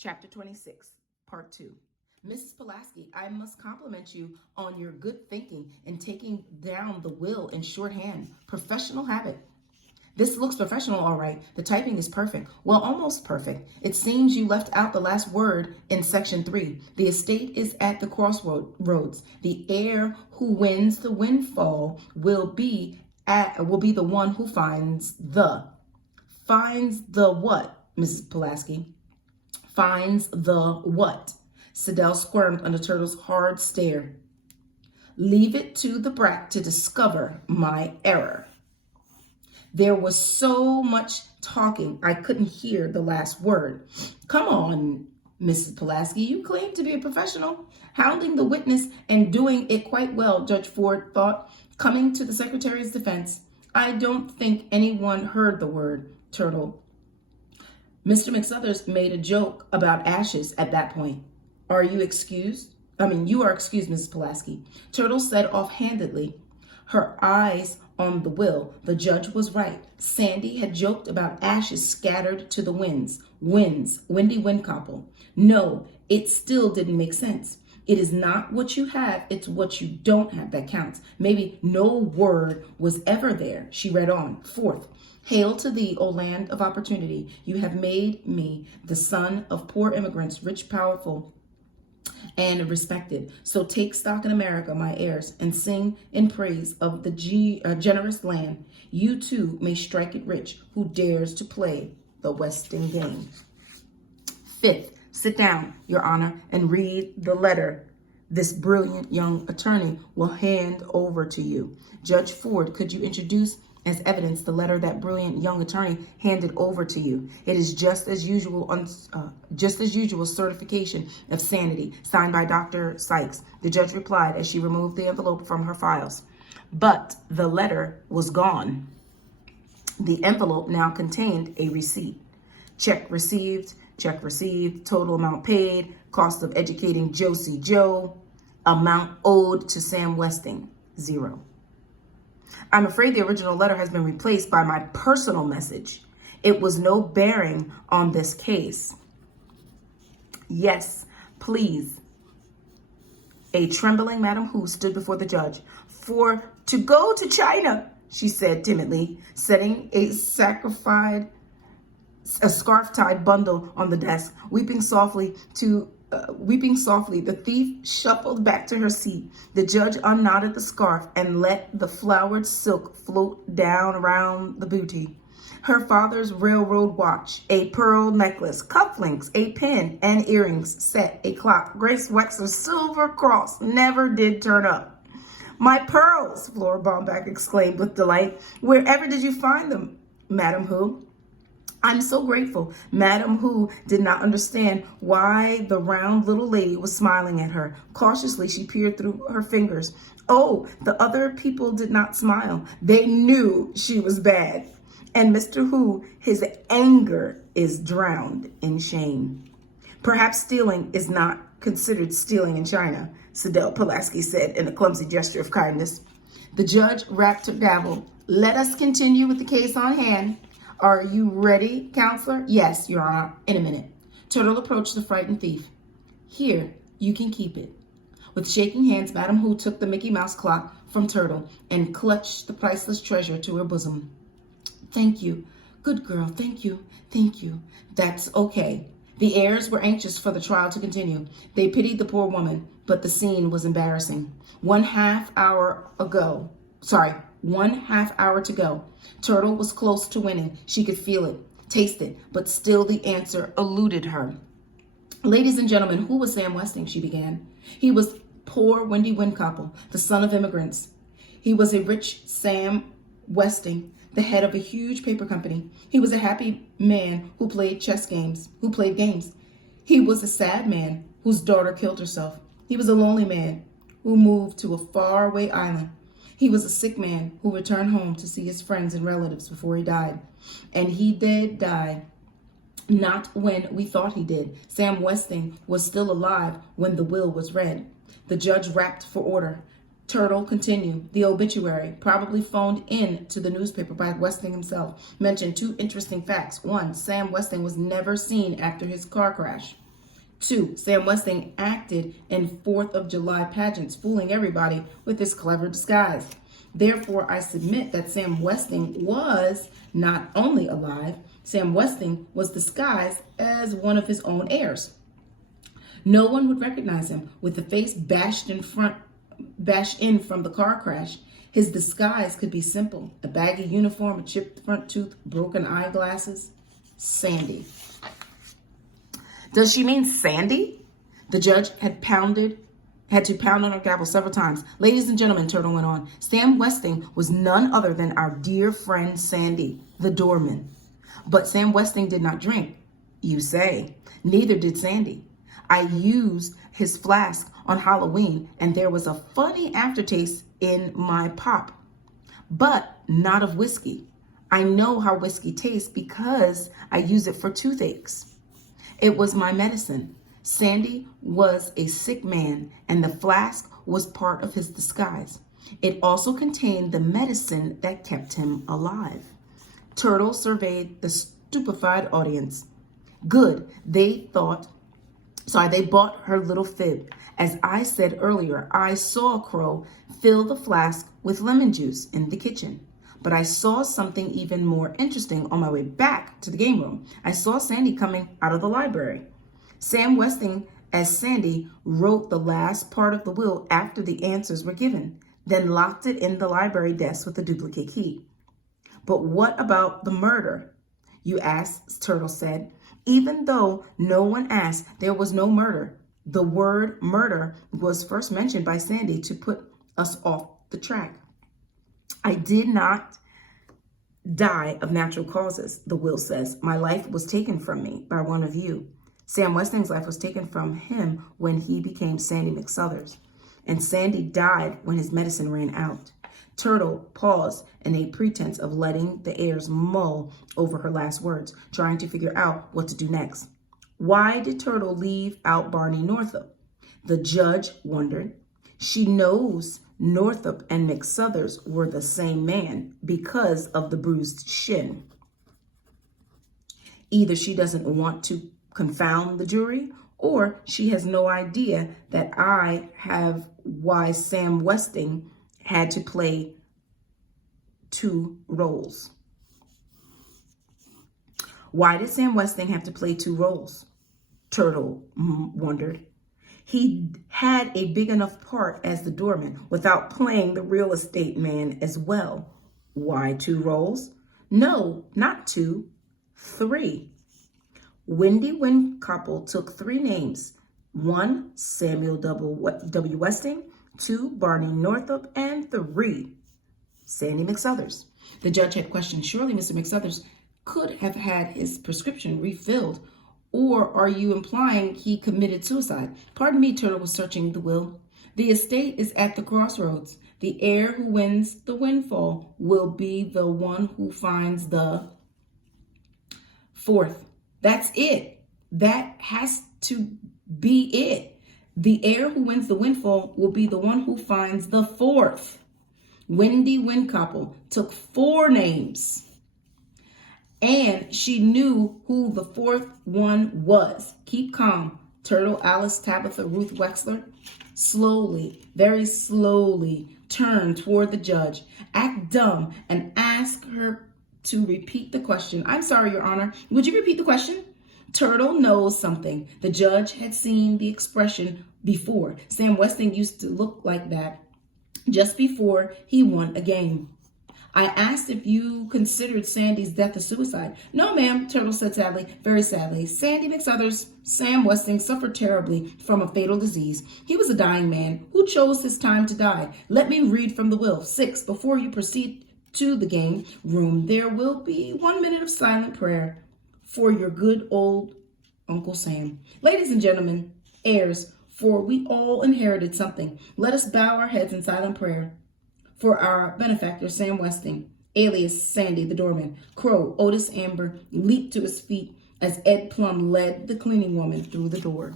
Chapter 26, Part 2. Mrs. Pulaski, I must compliment you on your good thinking in taking down the will in shorthand. Professional habit. This looks professional, all right. The typing is perfect. Well, almost perfect. It seems you left out the last word in section 3. The estate is at the crossroads. The heir who wins the windfall will be the one who finds the what, Mrs. Pulaski? Finds the what? Siddell squirmed under Turtle's hard stare. Leave it to the brat to discover my error. There was so much talking, I couldn't hear the last word. Come on, Mrs. Pulaski, you claim to be a professional. Hounding the witness and doing it quite well, Judge Ford thought, coming to the Secretary's defense. I don't think anyone heard the word, Turtle. Mr. McSuthers made a joke about ashes at that point. You are excused, Mrs. Pulaski. Turtle said offhandedly, her eyes on the will. The judge was right. Sandy had joked about ashes scattered to the winds. Wendy Windcopple. No, it still didn't make sense. It is not what you have, it's what you don't have that counts. Maybe no word was ever there. She read on. Fourth, hail to thee, O land of opportunity. You have made me the son of poor immigrants, rich, powerful, and respected. So take stock in America, my heirs, and sing in praise of the generous land. You too may strike it rich who dares to play the Westing game. Fifth, sit down, Your Honor, and read the letter this brilliant young attorney will hand over to you. Judge Ford, could you introduce as evidence the letter that brilliant young attorney handed over to you? It is just as usual certification of sanity, signed by Dr. Sykes. The judge replied as she removed the envelope from her files. But the letter was gone. The envelope now contained a receipt. Check received, total amount paid, cost of educating Josie Joe, amount owed to Sam Westing, 0. I'm afraid the original letter has been replaced by my personal message. It was no bearing on this case. Yes, please. A trembling Madam Hu stood before the judge. For to go to China, she said timidly, setting a scarf-tied bundle on the desk. Weeping softly, the thief shuffled back to her seat. The judge unknotted the scarf and let the flowered silk float down around the booty. Her father's railroad watch, a pearl necklace, cufflinks, a pin, and earrings, set, a clock. Grace Wexler's silver cross never did turn up. My pearls, Flora Baumbach exclaimed with delight. Wherever did you find them, Madam Hu? I'm so grateful. Madam Hu did not understand why the round little lady was smiling at her. Cautiously, she peered through her fingers. Oh, the other people did not smile. They knew she was bad. And Mr. Hu, his anger is drowned in shame. Perhaps stealing is not considered stealing in China, Siddell Pulaski said in a clumsy gesture of kindness. The judge rapped her gavel. Let us continue with the case on hand. Are you ready, counselor? Yes, Your Honor, in a minute. Turtle approached the frightened thief. Here, you can keep it. With shaking hands, Madam Hu took the Mickey Mouse clock from Turtle and clutched the priceless treasure to her bosom. Thank you. Good girl, thank you. That's okay. The heirs were anxious for the trial to continue. They pitied the poor woman, but the scene was embarrassing. 1/2 hour to go. Turtle was close to winning. She could feel it, taste it, but still the answer eluded her. Ladies and gentlemen, who was Sam Westing, she began. He was poor Wendy Windcopple, the son of immigrants. He was a rich Sam Westing, the head of a huge paper company. He was a happy man who played games. He was a sad man whose daughter killed herself. He was a lonely man who moved to a faraway island. He was a sick man who returned home to see his friends and relatives before he died. And he did die, not when we thought he did. Sam Westing was still alive when the will was read. The judge rapped for order. Turtle continued. The obituary, probably phoned in to the newspaper by Westing himself, mentioned 2 interesting facts. 1, Sam Westing was never seen after his car crash. 2. Sam Westing acted in 4th of July pageants, fooling everybody with his clever disguise. Therefore, I submit that Sam Westing was not only alive, Sam Westing was disguised as one of his own heirs. No one would recognize him with the face bashed in from the car crash. His disguise could be simple: a baggy uniform, a chipped front tooth, broken eyeglasses. Sandy. Does she mean Sandy? The judge had to pound on her gavel several times. Ladies and gentlemen, Turtle went on, Sam Westing was none other than our dear friend Sandy, the doorman. But Sam Westing did not drink, you say. Neither did Sandy. I used his flask on Halloween, and there was a funny aftertaste in my pop, but not of whiskey. I know how whiskey tastes because I use it for toothaches. It was my medicine. Sandy was a sick man, and the flask was part of his disguise. It also contained the medicine that kept him alive. Turtle surveyed the stupefied audience. Good, they bought her little fib. As I said earlier, I saw Crow fill the flask with lemon juice in the kitchen. But I saw something even more interesting on my way back to the game room. I saw Sandy coming out of the library. Sam Westing, as Sandy, wrote the last part of the will after the answers were given, then locked it in the library desk with a duplicate key. But what about the murder? You asked, Turtle said. Even though no one asked, there was no murder. The word murder was first mentioned by Sandy to put us off the track. I did not die of natural causes, the will says. My life was taken from me by one of you. Sam Westing's life was taken from him when he became Sandy McSuthers. And Sandy died when his medicine ran out. Turtle paused in a pretense of letting the heirs mull over her last words, trying to figure out what to do next. Why did Turtle leave out Barney Northup? The judge wondered. She knows Northup and McSuthers were the same man because of the bruised shin. Either she doesn't want to confound the jury, or she has no idea that I have why Sam Westing had to play two roles. Why did Sam Westing have to play two roles? Turtle wondered. He had a big enough part as the doorman without playing the real estate man as well. Why two roles? No, not two, three. Wendy Windkoppel took three names. 1, Samuel W. Westing, 2, Barney Northup, and 3, Sandy McSuthers. The judge had questioned, surely Mr. McSuthers could have had his prescription refilled, or are you implying he committed suicide? Pardon me, Turtle was searching the will. The estate is at the crossroads. The heir who wins the windfall will be the one who finds the fourth. That's it. That has to be it. The heir who wins the windfall will be the one who finds the fourth. Wendy Windkoppel took 4 names, and she knew who the fourth one was. Keep calm. Turtle, Alice, Tabitha, Ruth Wexler. Slowly, very slowly, turn toward the judge. Act dumb and ask her to repeat the question. I'm sorry, Your Honor. Would you repeat the question? Turtle knows something. The judge had seen the expression before. Sam Westing used to look like that just before he won a game. I asked if you considered Sandy's death a suicide. No, ma'am, Turtle said sadly, very sadly. Sandy McSuthers, Sam Westing, suffered terribly from a fatal disease. He was a dying man who chose his time to die. Let me read from the will. 6, before you proceed to the game room, there will be 1 minute of silent prayer for your good old Uncle Sam. Ladies and gentlemen, heirs, for we all inherited something. Let us bow our heads in silent prayer for our benefactor, Sam Westing, alias Sandy the doorman. Crow, Otis Amber leaped to his feet as Ed Plum led the cleaning woman through the door.